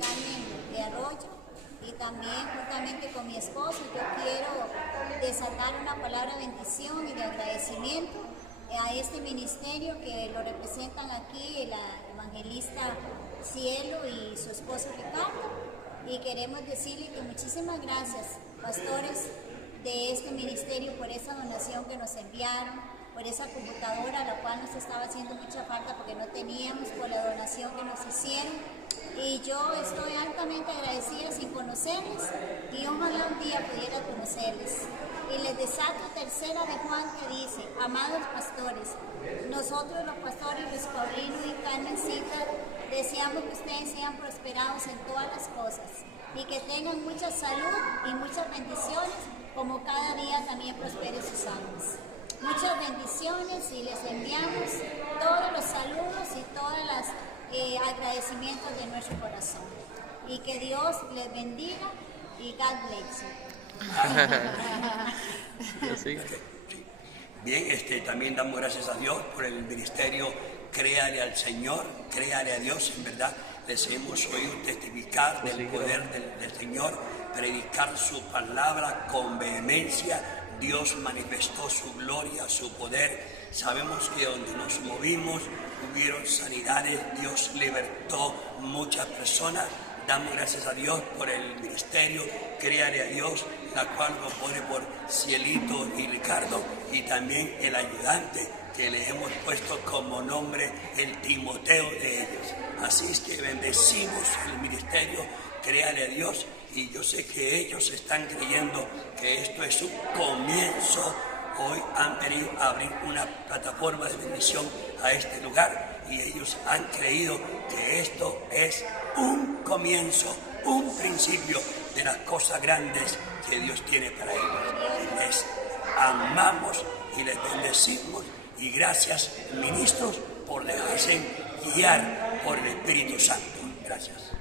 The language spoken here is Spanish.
Carmen de Arroyo, y también juntamente con mi esposo yo quiero desatar una palabra de bendición y de agradecimiento a este ministerio que lo representan aquí la evangelista Cielo y su esposo Ricardo, y queremos decirle que muchísimas gracias, pastores de este ministerio, por esa donación que nos enviaron, por esa computadora, la cual nos estaba haciendo mucha falta porque no teníamos, por la donación que nos hicieron. Y yo estoy altamente agradecida sin conocerles, y ojalá un día pudiera conocerles. Y les desato tercera de Juan, que dice: amados pastores, nosotros los pastores Luis Paulino y Carmencita deseamos que ustedes sean prosperados en todas las cosas y que tengan mucha salud y muchas bendiciones, como cada día también prospere sus almas. Muchas bendiciones, y les enviamos todos los saludos y todos los agradecimientos de nuestro corazón. Y que Dios les bendiga y God bless you. Bien, también damos gracias a Dios por el ministerio Créale al Señor, créale a Dios. En verdad, les hemos oído testificar del poder del Señor, predicar su palabra con vehemencia. Dios manifestó su gloria, su poder. Sabemos que donde nos movimos hubieron sanidades, Dios libertó muchas personas. Damos gracias a Dios por el ministerio Créale a Dios, la cual lo pone por Cielito y Ricardo, y también el ayudante que les hemos puesto como nombre el Timoteo de ellos. Así es que bendecimos el ministerio Créale a Dios, y yo sé que ellos están creyendo que esto es un comienzo. Hoy han venido a abrir una plataforma de bendición a este lugar, y ellos han creído que esto es un comienzo, un principio de las cosas grandes que Dios tiene para ellos. Les amamos y les bendecimos, y gracias, ministros, por dejarse guiar por el Espíritu Santo. Gracias.